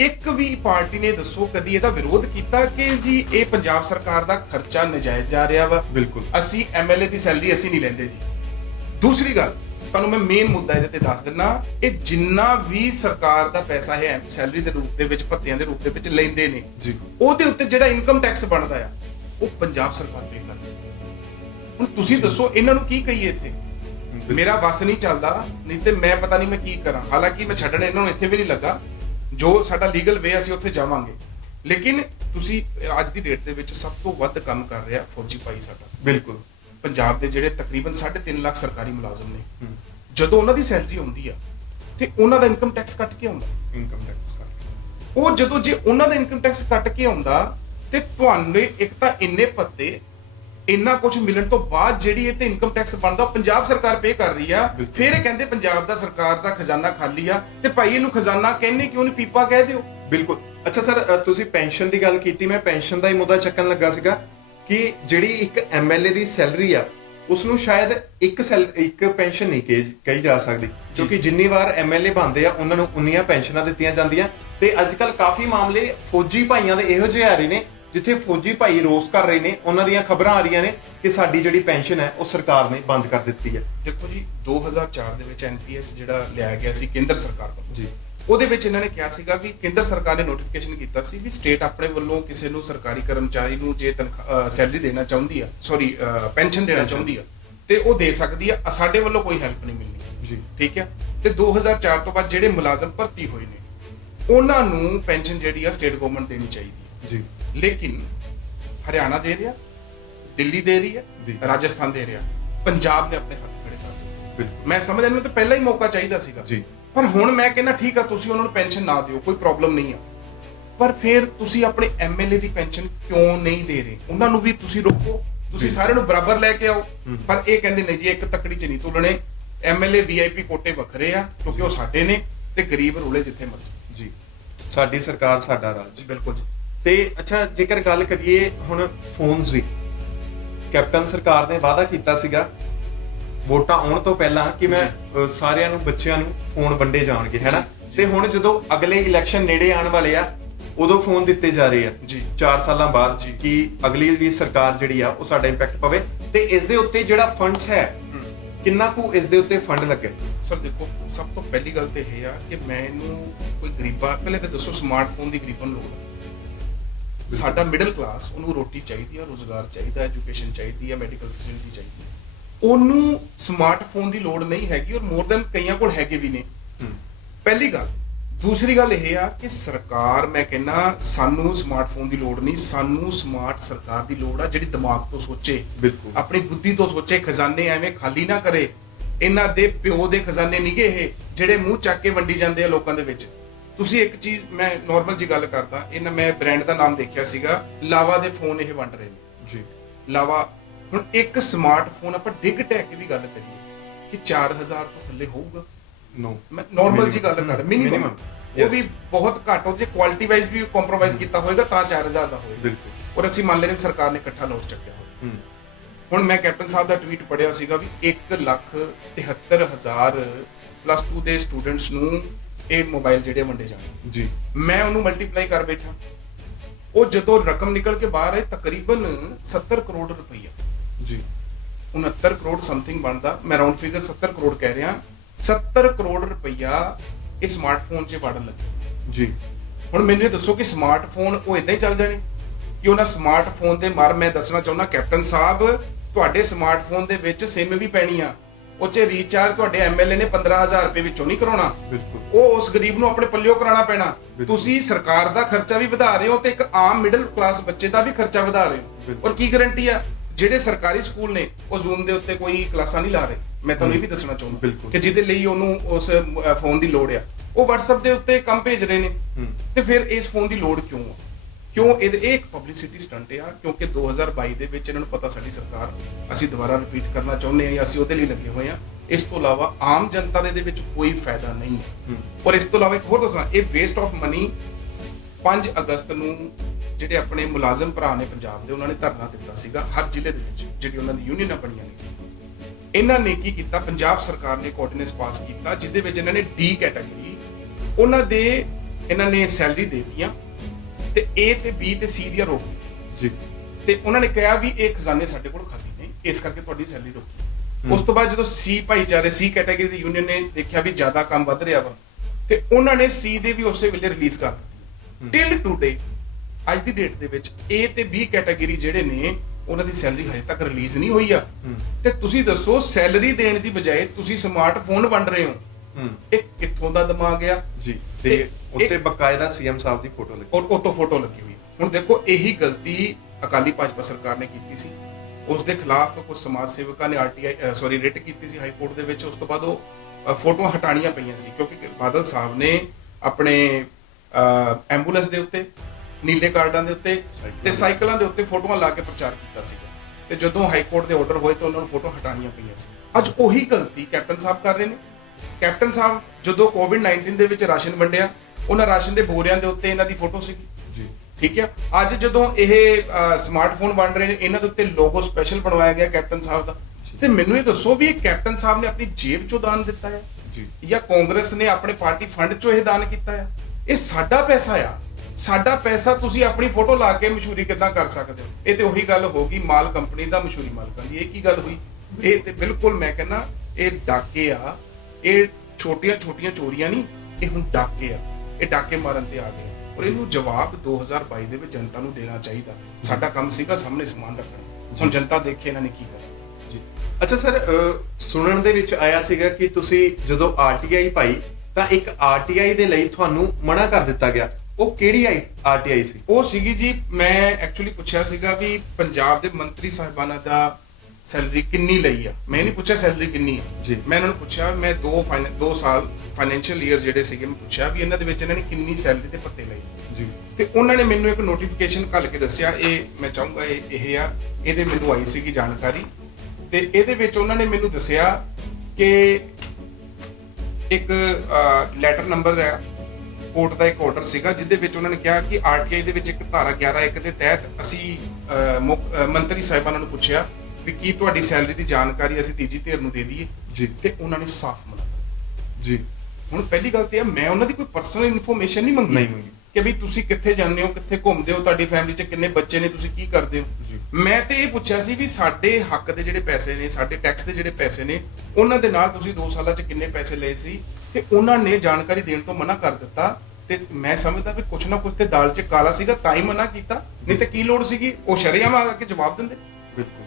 ਇੱਕ ਵੀ ਪਾਰਟੀ ਨੇ ਦੱਸੋ ਕਦੀ ਇਹਦਾ ਵਿਰੋਧ ਕੀਤਾ ਕਿ ਜੀ ਇਹ ਪੰਜਾਬ ਸਰਕਾਰ ਦਾ ਖਰਚਾ ਨਜਾਇਜ਼ ਜਾ ਰਿਹਾ ਵਾ? ਬਿਲਕੁਲ। ਅਸੀਂ ਐਮਐਲਏ ਦੀ ਸੈਲਰੀ ਅਸੀਂ ਨਹੀਂ ਲੈਂਦੇ ਜੀ। ਦੂਸਰੀ ਗੱਲ, ਤੁਹਾਨੂੰ ਮੈਂ ਮੇਨ ਮੁੱਦਾ ਇਹਦੇ ਤੇ ਦੱਸ ਦਿੰਨਾ, ਇਹ ਜਿੰਨਾ ਵੀ ਸਰਕਾਰ ਦਾ ਪੈਸਾ ਹੈ ਸੈਲਰੀ ਦੇ ਰੂਪ ਦੇ ਵਿੱਚ, ਭੱਤਿਆਂ ਦੇ ਰੂਪ ਦੇ ਵਿੱਚ ਲੈਂਦੇ ਨੇ ਜੀ, ਉਹਦੇ ਉੱਤੇ ਜਿਹੜਾ ਇਨਕਮ ਟੈਕਸ ਬਣਦਾ ਆ ਉਹ ਪੰਜਾਬ ਸਰਕਾਰ ਪੇ ਕਰਦੀ। ਹੁਣ ਤੁਸੀਂ ਦੱਸੋ ਇਹਨਾਂ ਨੂੰ ਕੀ ਕਹੀਏ? ਇੱਥੇ ਮੇਰਾ ਵਸ ਨਹੀਂ ਚੱਲਦਾ, ਨਹੀਂ ਤੇ ਮੈਂ ਪਤਾ ਨਹੀਂ ਮੈਂ ਕੀ ਕਰਾਂ। ਹਾਲਾਂਕਿ ਮੈਂ ਛੱਡਣ ਇਹਨਾਂ ਨੂੰ ਇੱਥੇ ਵੀ ਨਹੀਂ ਲੱਗਾ, ਜੋ ਸਾਡਾ ਲੀਗਲ ਵੇ ਅਸੀਂ ਉੱਥੇ ਜਾਵਾਂਗੇ। ਲੇਕਿਨ ਤੁਸੀਂ ਅੱਜ ਦੀ ਡੇਟ ਦੇ ਵਿੱਚ ਸਭ ਤੋਂ ਵੱਧ ਕੰਮ ਕਰ ਰਿਹਾ ਫੌਜੀ ਭਾਈ ਸਾਡਾ। ਬਿਲਕੁਲ। ਪੰਜਾਬ ਦੇ ਜਿਹੜੇ ਤਕਰੀਬਨ 3.5 ਲੱਖ ਸਰਕਾਰੀ ਮੁਲਾਜ਼ਮ ਨੇ, ਜਦੋਂ ਉਹਨਾਂ ਦੀ ਸੈਲਰੀ ਆਉਂਦੀ ਆ ਤੇ ਉਹਨਾਂ ਦਾ ਇਨਕਮ ਟੈਕਸ ਕੱਟ ਕੇ ਆਉਂਦਾ। ਇਨਕਮ ਟੈਕਸ ਕੱਟ, ਉਹ ਜਦੋਂ ਜੇ ਉਹਨਾਂ ਦਾ ਇਨਕਮ ਟੈਕਸ ਕੱਟ ਕੇ ਆਉਂਦਾ ਤੇ ਤੁਹਾਨੂੰ ਇੱਕ ਤਾਂ ਇੰਨੇ ਪੱਤੇ, ਇੰਨਾ ਕੁਝ ਮਿਲਣ ਤੋਂ ਬਾਅਦ ਜਿਹੜੀ ਇਹ ਤੇ ਇਨਕਮ ਟੈਕਸ ਬਣਦਾ ਉਹ ਪੰਜਾਬ ਸਰਕਾਰ ਪੇ ਕਰ ਰਹੀ ਆ। ਫਿਰ ਇਹ ਕਹਿੰਦੇ ਪੰਜਾਬ ਦਾ ਸਰਕਾਰ ਦਾ ਖਜ਼ਾਨਾ ਖਾਲੀ ਆ, ਤੇ ਭਾਈ ਇਹਨੂੰ ਖਜ਼ਾਨਾ ਕਹਿੰਦੇ ਕਿਉਂ ਨਹੀਂ, ਪੀਪਾ ਕਹਿ ਦਿਓ। ਬਿਲਕੁਲ। ਅੱਛਾ ਸਰ, ਤੁਸੀਂ ਪੈਨਸ਼ਨ ਦੀ ਗੱਲ ਕੀਤੀ, ਮੈਂ ਪੈਨਸ਼ਨ ਦਾ ਹੀ ਮੁੱਦਾ ਚੱਕਣ ਲੱਗਾ ਸੀਗਾ ਕਿ ਜਿਹੜੀ ਇੱਕ ਐਮਐਲਏ ਦੀ ਸੈਲਰੀ ਆ ਉਸ ਨੂੰ ਸ਼ਾਇਦ ਇੱਕ ਪੈਨਸ਼ਨ ਨਹੀਂ ਕਹੀ ਜਾ ਸਕਦੀ, ਕਿਉਂਕਿ ਜਿੰਨੀ ਵਾਰ ਐਮਐਲਏ ਬਣਦੇ ਆ ਉਹਨਾਂ ਨੂੰ ਉਨੀਆਂ ਪੈਨਸ਼ਨਾਂ ਦਿੱਤੀਆਂ ਜਾਂਦੀਆਂ। ਤੇ ਅੱਜ ਕੱਲ ਕਾਫੀ ਮਾਮਲੇ ਫੌਜੀ ਭਾਈਆਂ ਦੇ ਇਹੋ ਜਿਹੇ ਆ ਰਹੇ ਨੇ ਜਿੱਥੇ ਫੌਜੀ ਭਾਈ ਰੋਸ ਕਰ ਰਹੇ ਨੇ, ਉਹਨਾਂ ਦੀਆਂ ਖਬਰਾਂ ਆ ਰਹੀਆਂ ਨੇ ਕਿ ਸਾਡੀ ਜਿਹੜੀ ਪੈਨਸ਼ਨ ਹੈ ਉਹ ਸਰਕਾਰ ਨੇ ਬੰਦ ਕਰ ਦਿੱਤੀ ਹੈ। ਦੇਖੋ ਜੀ, 2004 ਦੇ ਵਿੱਚ ਐਨਪੀਐਸ ਜਿਹੜਾ ਲਿਆ ਗਿਆ ਸੀ ਕੇਂਦਰ ਸਰਕਾਰ ਵੱਲੋਂ ਜੀ, ਉਹਦੇ ਵਿੱਚ ਇਹਨਾਂ ਨੇ ਕਿਹਾ ਸੀਗਾ ਵੀ ਕੇਂਦਰ ਸਰਕਾਰ ਨੇ ਨੋਟੀਫਿਕੇਸ਼ਨ ਕੀਤਾ ਸੀ ਵੀ ਸਟੇਟ ਆਪਣੇ ਵੱਲੋਂ ਕਿਸੇ ਨੂੰ ਸਰਕਾਰੀ ਕਰਮਚਾਰੀ ਨੂੰ ਜੇ ਸੈਲਰੀ ਦੇਣਾ ਚਾਹੁੰਦੀ ਆ, ਪੈਨਸ਼ਨ ਦੇਣਾ ਚਾਹੁੰਦੀ ਆ ਤੇ ਉਹ ਦੇ ਸਕਦੀ ਆ, ਸਾਡੇ ਵੱਲੋਂ ਕੋਈ ਹੈਲਪ ਨਹੀਂ ਮਿਲਣੀ ਜੀ, ਠੀਕ ਹੈ। ਤੇ 2004 ਤੋਂ ਬਾਅਦ ਜਿਹੜੇ ਮੁਲਾਜ਼ਮ ਭਰਤੀ ਹੋਏ ਨੇ ਉਹਨਾਂ ਨੂੰ ਪੈਨਸ਼ਨ ਜਿਹੜੀ ਆ ਸਟੇਟ ਗਵਰਨਮੈਂਟ ਦੇਣੀ ਚਾਹੀਦੀ ਜੀ। ਲੇਕਿਨ ਹਰਿਆਣਾ ਦੇ ਰਿਹਾ, ਦਿੱਲੀ ਦੇ ਰਹੀ ਹੈ, ਰਾਜਸਥਾਨ ਦੇ ਰਿਹਾ, ਪੰਜਾਬ ਨੇ ਆਪਣੇ ਹੱਥ ਖੜੇ ਕਰ ਦਿੱਤੇ। ਮੈਂ ਸਮਝਦਾ ਇਹਨੂੰ ਤਾਂ ਪਹਿਲਾਂ ਹੀ ਮੌਕਾ ਚਾਹੀਦਾ ਸੀਗਾ ਜੀ। ਪਰ ਹੁਣ ਮੈਂ ਕਹਿੰਦਾ ਠੀਕ ਆ, ਤੁਸੀਂ ਉਹਨਾਂ ਨੂੰ ਪੈਨਸ਼ਨ ਨਾ ਦਿਓ, ਕੋਈ ਪ੍ਰੋਬਲਮ ਨਹੀਂ ਆ, ਪਰ ਫਿਰ ਤੁਸੀਂ ਆਪਣੇ ਐਮਐਲਏ ਦੀ ਪੈਨਸ਼ਨ ਕਿਉਂ ਨਹੀਂ ਦੇ ਰਹੇ? ਉਹਨਾਂ ਨੂੰ ਵੀ ਤੁਸੀਂ ਰੋਕੋ, ਤੁਸੀਂ ਸਾਰਿਆਂ ਨੂੰ ਬਰਾਬਰ ਲੈ ਕੇ ਆਓ। ਪਰ ਇਹ ਕਹਿੰਦੇ ਨਹੀਂ ਜੀ ਇੱਕ ਤੱਕੜੀ ਚ ਨਹੀਂ ਤੁਲਣੇ, ਐਮਐਲਏ ਵੀਆਈਪੀ ਕੋਟੇ ਵੱਖਰੇ ਆ ਕਿਉਂਕਿ ਉਹ ਸਾਡੇ ਨੇ ਤੇ ਗਰੀਬ ਰੋਲੇ ਜਿੱਥੇ ਮਰਜ਼ੀ। ਜੀ, ਸਾਡੀ ਸਰਕਾਰ ਸਾਡਾ ਰਾਜ। ਬਿਲਕੁਲ ਜੀ। ਤੇ ਅੱਛਾ, ਜੇਕਰ ਗੱਲ ਕਰੀਏ ਹੁਣ ਫੋਨਸ ਦੀ, ਕੈਪਟਨ ਸਰਕਾਰ ਨੇ ਵਾਅਦਾ ਕੀਤਾ ਸੀਗਾ ਵੋਟਾਂ ਆਉਣ ਤੋਂ ਪਹਿਲਾਂ ਕਿ ਮੈਂ ਸਾਰਿਆਂ ਨੂੰ, ਬੱਚਿਆਂ ਨੂੰ ਫੋਨ ਵੰਡੇ ਜਾਣਗੇ, ਹੈਨਾ। ਤੇ ਹੁਣ ਜਦੋਂ ਅਗਲੇ ਇਲੈਕਸ਼ਨ ਨੇੜੇ ਆਉਣ ਵਾਲੇ ਆ ਉਦੋਂ ਫੋਨ ਦਿੱਤੇ ਜਾ ਰਹੇ ਆ ਜੀ 4 ਸਾਲਾਂ ਬਾਅਦ ਕਿ ਅਗਲੀ ਵੀ ਸਰਕਾਰ ਜਿਹੜੀ ਆ ਉਹ ਸਾਡਾ ਇੰਪੈਕਟ ਪਵੇ। ਤੇ ਇਸ ਦੇ ਉੱਤੇ ਜਿਹੜਾ ਫੰਡਸ ਹੈ ਕਿੰਨਾ ਕੁ ਇਸ ਦੇ ਉੱਤੇ ਫੰਡ ਲੱਗੇ? ਸਰ ਦੇਖੋ, ਸਭ ਤੋਂ ਪਹਿਲੀ ਗੱਲ ਤੇ ਇਹ ਆ ਕਿ ਮੈਨੂੰ ਕੋਈ ਗਰੀਬਾਂ, ਪਹਿਲੇ ਤਾਂ ਦੱਸੋ ਸਮਾਰਟਫੋਨ ਦੀ ਗਰੀਬਾਂ ਨੂੰ ਲੋੜ ਹੈ। ਸਾਡਾ ਮਿਡਲ ਕਲਾਸ, ਉਹਨੂੰ ਰੋਟੀ ਚਾਹੀਦੀ ਆ, ਰੋਜ਼ਗਾਰ ਚਾਹੀਦਾ, ਐਜੂਕੇਸ਼ਨ ਚਾਹੀਦੀ ਆ, ਮੈਡੀਕਲ ਫੈਸਿਲਿਟੀ ਚਾਹੀਦੀ ਹੈ, ਉਹਨੂੰ ਸਮਾਰਟਫੋਨ ਦੀ ਲੋੜ ਨਹੀਂ ਹੈਗੀ ਔਰ ਮੋਰ ਦੈਨ ਕਈਆਂ ਕੋਲ ਹੈਗੇ ਵੀ ਨੇ। ਪਹਿਲੀ ਗੱਲ। ਦੂਸਰੀ ਗੱਲ ਇਹ ਆ ਕਿ ਸਰਕਾਰ, ਮੈਂ ਕਹਿੰਦਾ ਸਾਨੂੰ ਸਮਾਰਟਫੋਨ ਦੀ ਲੋੜ ਨਹੀਂ, ਸਾਨੂੰ ਸਮਾਰਟ ਸਰਕਾਰ ਦੀ ਲੋੜ ਆ ਜਿਹੜੀ ਦਿਮਾਗ ਤੋਂ ਸੋਚੇ, ਬਿਲਕੁਲ ਆਪਣੀ ਬੁੱਧੀ ਤੋਂ ਸੋਚੇ, ਖਜ਼ਾਨੇ ਐਵੇਂ ਖਾਲੀ ਨਾ ਕਰੇ। ਇਹਨਾਂ ਦੇ ਪਿਓ ਦੇ ਖਜ਼ਾਨੇ ਨਹੀਂਗੇ ਇਹ ਜਿਹੜੇ ਮੂੰਹ ਚੱਕ ਕੇ ਵੰਡੀ ਜਾਂਦੇ ਆ ਲੋਕਾਂ ਦੇ ਵਿੱਚ। ਤੁਸੀਂ ਇੱਕ ਚੀਜ਼, ਮੈਂ ਨਾਰਮਲ ਜੀ ਗੱਲ ਕਰਦਾ, ਇਹਨਾਂ ਮੈਂ ਬ੍ਰਾਂਡ ਦਾ ਨਾਮ ਦੇਖਿਆ ਸੀਗਾ, ਲਾਵਾ ਦੇ ਫੋਨ ਇਹ ਵੰਡ ਰਹੇ ਨੇ ਜੀ। ਲਾਵਾ, ਹੁਣ ਇੱਕ ਸਮਾਰਟਫੋਨ ਆਪਾਂ ਡਿੱਗ ਟੈਕ ਵੀ ਗੱਲ ਕਰੀਏ ਕਿ 4000 ਤੋਂ ਥੱਲੇ ਹੋਊਗਾ ਨੋ ਮੈਂ ਨਾਰਮਲ ਜੀ ਗੱਲ ਕਰ ਮਿਨੀਮਮ minimum, ਉਹ ਵੀ ਬਹੁਤ ਘੱਟ ਹੋ ਜੇ ਕੁਆਲਿਟੀ ਵਾਈਜ਼ ਵੀ ਕੰਪਰੋਮਾਈਜ਼ ਕੀਤਾ ਹੋਏਗਾ ਤਾਂ 4000 ਦਾ ਹੋਏਗਾ ਬਿਲਕੁਲ। ਔਰ ਅਸੀਂ ਮੰਨ ਲੈਣੇ ਸਰਕਾਰ ਨੇ ਇਕੱਠਾ ਨੋਟ ਚੱਕਿਆ ਹੋਇਆ। ਹੂੰ ਹੁਣ ਮੈਂ ਕੈਪਟਨ ਸਾਹਿਬ ਦਾ ਟਵੀਟ ਪੜਿਆ ਸੀਗਾ ਵੀ 1,73,000 ਪਲੱਸ 2 ਦੇ ਸਟੂਡੈਂਟਸ ਨੂੰ ਇਹ ਮੋਬਾਈਲ ਜਿਹੜੇ ਵੰਡੇ ਜਾਣੇ। ਜੀ ਮੈਂ ਉਹਨੂੰ ਮਲਟੀਪਲਾਈ ਕਰ ਬੈਠਾ, ਉਹ ਜਦੋਂ ਰਕਮ ਨਿਕਲ ਕੇ ਬਾਹਰ ਆਈ ਤਕਰੀਬਨ 70 ਕਰੋੜ ਰੁਪਈਆ, ਜੀ 69 ਕਰੋੜ ਸਮਥਿੰਗ ਬਣਦਾ, ਮੈਂ ਰਾਉਂਡ ਫਿਗਰ 70 ਕਰੋੜ ਕਹਿ ਰਿਹਾ। 70 ਕਰੋੜ ਰੁਪਈਆ ਇਹ ਸਮਾਰਟਫੋਨ 'ਚ ਵੜਨ ਲੱਗੇ। ਜੀ ਹੁਣ ਮੈਨੂੰ ਇਹ ਦੱਸੋ ਕਿ ਸਮਾਰਟਫੋਨ ਉਹ ਇਦਾਂ ਹੀ ਚੱਲ ਜਾਣੇ ਕਿ ਉਹਨਾਂ ਸਮਾਰਟਫੋਨ ਦੇ ਮਾਰ, ਮੈਂ ਦੱਸਣਾ ਚਾਹੁੰਦਾ ਕੈਪਟਨ ਸਾਹਿਬ, ਤੁਹਾਡੇ ਸਮਾਰਟਫੋਨ ਦੇ ਵਿੱਚ ਸਿਮ ਵੀ ਪੈਣੀ ਆ, ਉਹ 'ਚ ਰੀਚਾਰਜ ਤੁਹਾਡੇ ਐਮਐਲਏ ਨੇ 15,000 ਰੁਪਏ ਵਿੱਚੋਂ ਨਹੀਂ ਕਰਾਉਣਾ, ਬਿਲਕੁਲ। ਉਹ ਉਸ ਗਰੀਬ ਨੂੰ ਆਪਣੇ ਪੱਲਿਓਂ ਕਰਾਉਣਾ ਪੈਣਾ। ਤੁਸੀਂ ਸਰਕਾਰ ਦਾ ਖਰਚਾ ਵੀ ਵਧਾ ਰਹੇ ਹੋ ਤੇ ਇੱਕ ਆਮ ਮਿਡਲ ਕਲਾਸ ਬੱਚੇ ਦਾ ਵੀ ਖਰਚਾ ਵਧਾ ਰਹੇ ਹੋ। ਔਰ ਕੀ ਗਾਰੰਟੀ ਆ ਜਿਹੜੇ ਸਰਕਾਰੀ ਸਕੂਲ ਨੇ ਉਹ ਜ਼ੂਮ ਦੇ ਉੱਤੇ ਕੋਈ ਕਲਾਸਾਂ ਨਹੀਂ ਲਾ ਰਹੇ। ਮੈਂ ਤੁਹਾਨੂੰ ਇਹ ਵੀ ਦੱਸਣਾ ਚਾਹੁੰਦਾ ਕਿ ਜਿਹਦੇ ਲਈ ਉਹਨੂੰ ਉਸ ਫੋਨ ਦੀ ਲੋੜ ਆ, ਉਹ WhatsApp ਦੇ ਉੱਤੇ ਕੰਮ ਭੇਜ ਰਹੇ ਨੇ। ਤੇ ਫਿਰ ਇਸ ਫੋਨ ਦੀ ਲੋੜ ਕਿਉਂ ਆ? ਕਿਉਂ ਇਹ ਇੱਕ ਪਬਲਿਸਿਟੀ ਸਟੰਟ ਆ, ਕਿਉਂਕਿ 2022 ਦੇ ਵਿੱਚ ਇਹਨਾਂ ਨੂੰ ਪਤਾ ਸਾਡੀ ਸਰਕਾਰ, ਅਸੀਂ ਦੁਬਾਰਾ ਰਿਪੀਟ ਕਰਨਾ ਚਾਹੁੰਦੇ ਹਾਂ, ਅਸੀਂ ਉਹਦੇ ਲਈ ਲੱਗੇ ਹੋਏ ਆ। ਇਸ ਤੋਂ ਇਲਾਵਾ ਆਮ ਜਨਤਾ ਦੇ ਵਿੱਚ ਕੋਈ ਫਾਇਦਾ ਨਹੀਂ ਹੈ। ਔਰ ਇਸ ਤੋਂ ਇਲਾਵਾ ਇੱਕ ਹੋਰ ਦੱਸਾਂ, ਇਹ ਵੇਸਟ ਆਫ ਮਨੀ 5 ਅਗਸਤ ਨੂੰ ਜਿਹੜੇ ਆਪਣੇ ਮੁਲਾਜ਼ਮ ਭਰਾ ਨੇ ਪੰਜਾਬ ਦੇ, ਉਹਨਾਂ ਨੇ ਧਰਨਾ ਦਿੱਤਾ ਸੀਗਾ ਹਰ ਜ਼ਿਲ੍ਹੇ ਦੇ ਵਿੱਚ, ਜਿਹੜੀ ਉਹਨਾਂ ਦੀ ਯੂਨੀਅਨਾਂ ਬਣੀਆਂ ਨੇ। ਇਹਨਾਂ ਨੇ ਕੀ ਕੀਤਾ, ਪੰਜਾਬ ਸਰਕਾਰ ਨੇ ਆਰਡੀਨੈਂਸ ਪਾਸ ਕੀਤਾ ਜਿਹਦੇ ਵਿੱਚ ਇਹਨਾਂ ਨੇ ਡੀ ਕੈਟਾਗਰੀ ਉਹਨਾਂ ਦੇ ਇਹਨਾਂ ਨੇ ਸੈਲਰੀ ਦੇਤੀਆਂ ਤੇ A ਤੇ B ਤੇ C ਦੀਆਂ ਰੋਕ ਜੀ, ਤੇ ਉਹਨਾਂ ਨੇ ਕਿਹਾ ਵੀ ਇਹ ਖਜ਼ਾਨੇ ਸਾਡੇ ਕੋਲ ਖਾਲੀ ਨੇ, ਇਸ ਕਰਕੇ ਤੁਹਾਡੀ ਸੈਲਰੀ ਰੋਕੀ। ਉਸ ਤੋਂ ਬਾਅਦ ਜਦੋਂ C ਭਾਈਚਾਰੇ C ਕੈਟਾਗਰੀ ਦੀ ਯੂਨੀਅਨ ਨੇ ਦੇਖਿਆ ਵੀ ਜ਼ਿਆਦਾ ਕੰਮ ਵੱਧ ਰਿਹਾ ਵਾ, ਤੇ ਉਹਨਾਂ ਨੇ C ਦੇ ਵੀ ਉਸੇ ਵੇਲੇ ਰਿਲੀਜ਼ ਕਰ ਦਿੱਤੇ। ਟਿਲ ਟੂਡੇ ਅੱਜ ਦੀ ਡੇਟ ਦੇ ਵਿੱਚ A ਤੇ B ਕੈਟਾਗਰੀ ਜਿਹੜੇ ਨੇ ਉਹਨਾਂ ਦੀ ਸੈਲਰੀ ਹਜੇ ਤੱਕ ਰਿਲੀਜ਼ ਨਹੀਂ ਹੋਈ ਆ। ਤੇ ਤੁਸੀਂ ਦੱਸੋ, ਸੈਲਰੀ ਦੇਣ ਦੀ ਬਜਾਏ ਤੁਸੀਂ ਸਮਾਰਟਫੋਨ ਵੰਡ ਰਹੇ ਹੋ, ਇਹ ਕਿੱਥੋਂ ਦਾ ਦਿਮਾਗ ਆ? ਜੀ, ਤੇ ਉੱਤੇ ਬਕਾਇਦਾ ਸੀਐਮ ਸਾਹਿਬ ਦੀ ਫੋਟੋ ਲੱਗੀ, ਔਰ ਉਹ ਤੋਂ ਫੋਟੋ ਲੱਗੀ ਹੋਈ। ਹੁਣ ਦੇਖੋ, ਇਹੀ ਗਲਤੀ ਅਕਾਲੀ ਭਾਜਪਾ ਸਰਕਾਰ ਨੇ ਕੀਤੀ ਸੀ। ਉਸ ਦੇ ਖਿਲਾਫ ਕੁਝ ਸਮਾਜ ਸੇਵਕਾਂ ਨੇ ਰਿਟ ਕੀਤੀ ਸੀ ਹਾਈ ਕੋਰਟ ਦੇ ਵਿੱਚ। ਉਸ ਤੋਂ ਬਾਅਦ ਉਹ ਫੋਟੋਆਂ ਹਟਾਣੀਆਂ ਪਈਆਂ ਸੀ, ਕਿਉਂਕਿ ਬਾਦਲ ਸਾਹਿਬ ਨੇ ਆਪਣੇ ਐਂਬੂਲੈਂਸ ਦੇ ਉੱਤੇ, ਨੀਲੇ ਕਾਰਡਾਂ ਦੇ ਉੱਤੇ ਤੇ ਸਾਈਕਲਾਂ ਦੇ ਉੱਤੇ ਫੋਟੋਆਂ ਲਾ ਕੇ ਪ੍ਰਚਾਰ ਕੀਤਾ ਸੀਗਾ। ਤੇ ਜਦੋਂ ਹਾਈ ਕੋਰਟ ਦੇ ਆਰਡਰ ਹੋਏ ਤਾਂ ਉਹਨਾਂ ਨੂੰ ਫੋਟੋ ਹਟਾਣੀਆਂ ਪਈਆਂ ਸੀ। ਅੱਜ ਉਹੀ ਗਲਤੀ ਕੈਪਟਨ ਸਾਹਿਬ ਕਰ ਰਹੇ ਨੇ। ਕੈਪਟਨ ਸਾਹਿਬ ਜਦੋਂ ਕੋਵਿਡ-19 ਦੇ ਵਿੱਚ ਰਾਸ਼ਨ ਵੰਡਿਆ, ਉਹਨਾਂ ਰਾਸ਼ਨ ਦੇ ਬੋਰਿਆਂ ਦੇ ਉੱਤੇ ਇਹਨਾਂ ਦੀ ਫੋਟੋ ਸੀਗੀ ਜੀ, ਠੀਕ ਹੈ। ਅੱਜ ਜਦੋਂ ਇਹ ਸਮਾਰਟਫੋਨ ਵੰਡ ਰਹੇ ਨੇ, ਇਹਨਾਂ ਦੇ ਉੱਤੇ ਲੋਗੋ ਸਪੈਸ਼ਲ ਬਣਵਾਇਆ ਗਿਆ ਕੈਪਟਨ ਸਾਹਿਬ ਦਾ। ਤੇ ਮੈਨੂੰ ਇਹ ਦੱਸੋ ਵੀ ਇਹ ਕੈਪਟਨ ਸਾਹਿਬ ਨੇ ਆਪਣੀ ਜੇਬ ਚੋਂ ਦਾਨ ਦਿੱਤਾ ਹੈ ਜੀ, ਜਾਂ ਕਾਂਗਰਸ ਨੇ ਆਪਣੇ ਪਾਰਟੀ ਫੰਡ ਚੋਂ ਇਹ ਦਾਨ ਕੀਤਾ ਹੈ? ਇਹ ਸਾਡਾ ਪੈਸਾ ਆ, ਸਾਡਾ ਪੈਸਾ ਤੁਸੀਂ ਆਪਣੀ ਫੋਟੋ ਲਾ ਕੇ ਮਸ਼ਹੂਰੀ ਕਿੱਦਾਂ ਕਰ ਸਕਦੇ ਹੋ? ਇਹ ਤੇ ਉਹੀ ਗੱਲ ਹੋ ਗਈ ਮਾਲ ਕੰਪਨੀ ਦਾ, ਮਸ਼ਹੂਰੀ ਮਾਲਕਾਂ ਦੀ। ਇਹ ਕੀ ਗੱਲ ਹੋਈ? ਇਹ ਤੇ ਬਿਲਕੁਲ ਮੈਂ ਕਹਿੰਦਾ ਇਹ ਡਾਕੇ ਆ, ਇਹ ਛੋਟੀਆਂ ਛੋਟੀਆਂ ਚੋਰੀਆਂ ਨਹੀਂ, ਇਹ ਹੁਣ ਡਾਕੇ ਆ, ਇਹ ਡਾਕੇ ਮਾਰਨ ਤੇ ਆ ਗਏ। ਔਰ ਇਹਨੂੰ ਜਵਾਬ 2022 ਦੇ ਵਿੱਚ ਜਨਤਾ ਨੂੰ ਦੇਣਾ ਚਾਹੀਦਾ। ਸਾਡਾ ਕੰਮ ਸੀਗਾ ਸਾਹਮਣੇ ਸਮਾਨ ਰੱਖਣਾ, ਹੁਣ ਜਨਤਾ ਦੇਖੇ ਇਹਨਾਂ ਨੇ ਕੀ ਕਰਿਆ ਜੀ। ਅੱਛਾ ਸਰ, ਸੁਣਨ ਦੇ ਵਿੱਚ ਆਇਆ ਸੀਗਾ ਕਿ ਤੁਸੀਂ ਜਦੋਂ ਆਰਟੀਆਈ ਪਾਈ ਤਾਂ ਇੱਕ ਆਰਟੀਆਈ ਦੇ ਲਈ ਤੁਹਾਨੂੰ ਮਨਾ ਕਰ ਦਿੱਤਾ ਗਿਆ। ਉਹ ਕਿਹੜੀ ਆਰਟੀਆਈ ਸੀ? ਉਹ ਸੀਗੀ ਜੀ, ਮੈਂ ਐਕਚੁਅਲੀ ਪੁੱਛਿਆ ਸੀਗਾ ਵੀ ਪੰਜਾਬ ਦੇ ਮੰਤਰੀ ਸਾਹਿਬਾਨਾਂ ਦਾ ਸੈਲਰੀ ਕਿੰਨੀ ਲਈ ਆ। ਮੈਂ ਨਹੀਂ ਪੁੱਛਿਆ ਸੈਲਰੀ ਕਿੰਨੀ ਆ ਜੀ, ਮੈਂ ਇਹਨਾਂ ਨੂੰ ਪੁੱਛਿਆ, ਮੈਂ 2 ਸਾਲ ਫਾਈਨੈਂਸ਼ੀਅਲ ਈਅਰ ਜਿਹੜੇ ਸੀਗੇ ਮੈਂ ਪੁੱਛਿਆ ਵੀ ਇਹਨਾਂ ਦੇ ਵਿੱਚ ਇਹਨਾਂ ਨੇ ਕਿੰਨੀ ਸੈਲਰੀ ਤੇ ਭੱਤੇ ਲਏ ਜੀ। ਤੇ ਉਹਨਾਂ ਨੇ ਮੈਨੂੰ ਇੱਕ ਨੋਟੀਫਿਕੇਸ਼ਨ ਘੱਲ ਕੇ ਦੱਸਿਆ, ਇਹ ਮੈਂ ਚਾਹੂੰਗਾ ਇਹ ਆ, ਇਹਦੇ ਮੈਨੂੰ ਆਈ ਸੀਗੀ ਜਾਣਕਾਰੀ। ਤੇ ਇਹਦੇ ਵਿੱਚ ਉਹਨਾਂ ਨੇ ਮੈਨੂੰ ਦੱਸਿਆ ਕਿ ਇੱਕ ਲੈਟਰ ਨੰਬਰ ਹੈ, ਕੋਰਟ ਦਾ ਇੱਕ ਆਰਡਰ ਸੀਗਾ ਜਿਹਦੇ ਵਿੱਚ ਉਹਨਾਂ ਨੇ ਕਿਹਾ ਕਿ ਆਰਟੀਆਈ ਦੇ ਵਿੱਚ ਇੱਕ ਧਾਰਾ 11(1) ਦੇ ਤਹਿਤ ਅਸੀਂ ਮੰਤਰੀ ਸਾਹਿਬਾਨਾਂ ਨੂੰ ਪੁੱਛਿਆ ਵੀ ਕੀ ਤੁਹਾਡੀ ਸੈਲਰੀ ਦੀ ਜਾਣਕਾਰੀ ਅਸੀਂ ਤੀਜੀ ਧਿਰ ਨੂੰ ਦੇ ਦਈਏ ਜੀ, ਤੇ ਉਹਨਾਂ ਨੇ ਸਾਫ਼ ਮਨਾ ਕਰ ਜੀ। ਹੁਣ ਪਹਿਲੀ ਗੱਲ ਤੇ ਇਹ, ਮੈਂ ਉਹਨਾਂ ਦੀ ਕੋਈ ਪਰਸਨਲ ਇਨਫੋਰਮੇਸ਼ਨ ਨਹੀਂ ਮੰਗੀ ਕਿ ਵੀ ਤੁਸੀਂ ਕਿੱਥੇ ਜਾਂਦੇ ਹੋ, ਕਿੱਥੇ ਘੁੰਮਦੇ ਹੋ, ਤੁਹਾਡੀ ਫੈਮਿਲੀ 'ਚ ਕਿੰਨੇ ਬੱਚੇ ਨੇ, ਤੁਸੀਂ ਕੀ ਕਰਦੇ ਹੋ। ਮੈਂ ਤੇ ਇਹ ਪੁੱਛਿਆ ਸੀ ਵੀ ਸਾਡੇ ਹੱਕ ਦੇ ਜਿਹੜੇ ਪੈਸੇ ਨੇ, ਸਾਡੇ ਟੈਕਸ ਦੇ ਜਿਹੜੇ ਪੈਸੇ ਨੇ, ਉਹਨਾਂ ਦੇ ਨਾਲ ਤੁਸੀਂ 2 ਸਾਲਾਂ 'ਚ ਕਿੰਨੇ ਪੈਸੇ ਲਏ ਸੀ। ਤੇ ਉਹਨਾਂ ਨੇ ਜਾਣਕਾਰੀ ਦੇਣ ਤੋਂ ਮਨਾ ਕਰ ਦਿੱਤਾ। ਤੇ ਮੈਂ ਸਮਝਦਾ ਵੀ ਕੁਛ ਨਾ ਕੁਛ ਤੇ ਦਾਲ 'ਚ ਕਾਲਾ ਸੀਗਾ, ਤਾਂ ਹੀ ਮਨਾ ਕੀਤਾ, ਨਹੀਂ ਤੇ ਕੀ ਲੋੜ ਸੀਗੀ ਉਹ ਸ਼ਰੇਆਮ ਆ ਕੇ ਜਵਾਬ ਦਿੰਦੇ। ਬਿਲਕੁਲ,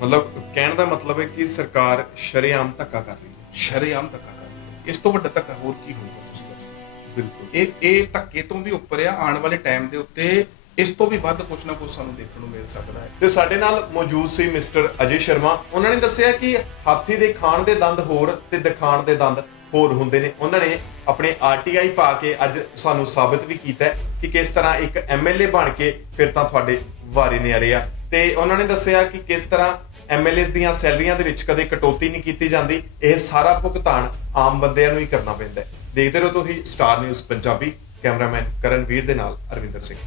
ਮਤਲਬ ਕਹਿਣ ਦਾ ਮਤਲਬ ਹੈ ਕਿ ਸਰਕਾਰ ਸ਼ਰੇਆਮ ਧੱਕਾ ਕਰ ਰਹੀ ਹੈ। ਸ਼ਰੇਆਮ ਧੱਕਾ ਕਰ ਰਹੀ ਹੈ। ਇਸ ਤੋਂ ਵੱਡਾ ਧੱਕਾ ਹੋਰ ਕੀ ਹੋਊਗਾ ਤੁਸੀਂ ਦੱਸੋ? ਬਿਲਕੁਲ, ਇਹ ਧੱਕੇ ਤੋਂ ਵੀ ਉੱਪਰ ਆ। ਆਉਣ ਵਾਲੇ ਟਾਈਮ ਦੇ ਉੱਤੇ ਇਸ ਤੋਂ ਵੀ ਵੱਧ ਕੁਛ ਨਾ ਕੁਛ ਸਾਨੂੰ ਦੇਖਣ ਨੂੰ ਮਿਲ ਸਕਦਾ ਹੈ। ਤੇ ਸਾਡੇ ਨਾਲ ਮੌਜੂਦ ਸੀ ਮਿਸਟਰ ਅਜੇ ਸ਼ਰਮਾ। ਉਹਨਾਂ ਨੇ ਦੱਸਿਆ ਕਿ ਹਾਥੀ ਦੇ ਖਾਣ ਦੇ ਦੰਦ ਹੋਰ ਤੇ ਦਿਖਾਣ ਦੇ ਦੰਦ ਹੋਰ ਹੁੰਦੇ ਨੇ। ਉਹਨਾਂ ਨੇ ਆਪਣੇ ਆਰਟੀਆਈ ਪਾ ਕੇ ਅੱਜ ਸਾਨੂੰ ਸਾਬਿਤ ਵੀ ਕੀਤਾ ਕਿ ਕਿਸ ਤਰ੍ਹਾਂ ਇੱਕ ਐਮਐਲਏ ਬਣ ਕੇ ਫਿਰ ਤਾਂ ਤੁਹਾਡੇ ਵਾਰੇ ਨਿਆਰੇ ਆ। ਤੇ ਉਹਨਾਂ ਨੇ ਦੱਸਿਆ ਕਿ ਕਿਸ ਤਰ੍ਹਾਂ ਐਮਐਲਏਜ਼ ਦੀਆਂ ਸੈਲਰੀਆਂ ਦੇ ਵਿੱਚ ਕਦੇ ਕਟੌਤੀ ਨਹੀਂ ਕੀਤੀ ਜਾਂਦੀ। ਇਹ ਸਾਰਾ ਭੁਗਤਾਨ ਆਮ ਬੰਦਿਆਂ ਨੂੰ ਹੀ ਕਰਨਾ ਪੈਂਦਾ ਹੈ। ਦੇਖਦੇ ਰਹੋ ਤੁਸੀਂ star news Punjabi. Cameraman Karanvir ਦੇ ਨਾਲ ਅਰਵਿੰਦਰ ਸਿੰਘ।